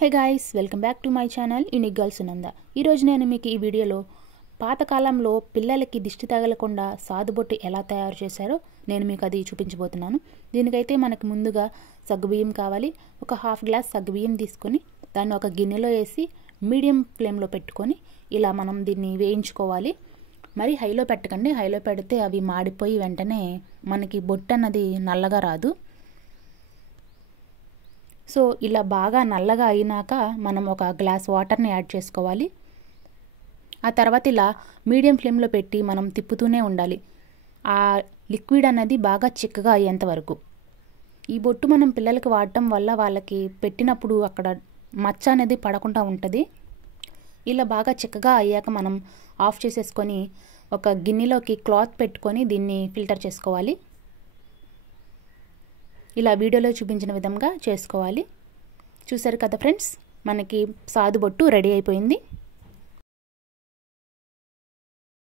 Hey guys, welcome back to my channel unique girl Sunanda. ఈరోజు నేను మీకు ఈ వీడియోలో పాతకాలంలో పిల్లలకి దిష్టి తగలకుండా సాదుబొట్టు ఎలా తయారు చేశారో నేను మీకు అది చూపించబోతున్నాను. దీనికైతే మనకు ముందుగా సగ్గుబియ్యం కావాలి. ఒక హాఫ్ గ్లాస్ సగ్గుబియ్యం తీసుకొని దాన్ని ఒక గిన్నెలో వేసి మీడియం ఫ్లేమ్లో పెట్టుకొని ఇలా మనం దీన్ని వేయించుకోవాలి. మరి హైలో పెట్టకండి, హైలో పెడితే అవి మాడిపోయి వెంటనే మనకి బొట్టు అన్నది నల్లగా రాదు. సో ఇలా బాగా నల్లగా అయినాక మనం ఒక గ్లాస్ వాటర్ని యాడ్ చేసుకోవాలి. ఆ తర్వాత ఇలా మీడియం ఫ్లేమ్లో పెట్టి మనం తిప్పుతూనే ఉండాలి, ఆ లిక్విడ్ అనేది బాగా చిక్కగా అయ్యేంత వరకు. ఈ బొట్టు మనం పిల్లలకి వాడటం వల్ల వాళ్ళకి పెట్టినప్పుడు అక్కడ మచ్చ అనేది పడకుండా ఉంటుంది. ఇలా బాగా చిక్కగా అయ్యాక మనం ఆఫ్ చేసేసుకొని ఒక గిన్నెలోకి క్లాత్ పెట్టుకొని దీన్ని ఫిల్టర్ చేసుకోవాలి. ఇలా వీడియోలో చూపించిన విధంగా చేసుకోవాలి. చూసారు కదా ఫ్రెండ్స్, మనకి సాదుబొట్టు రెడీ అయిపోయింది.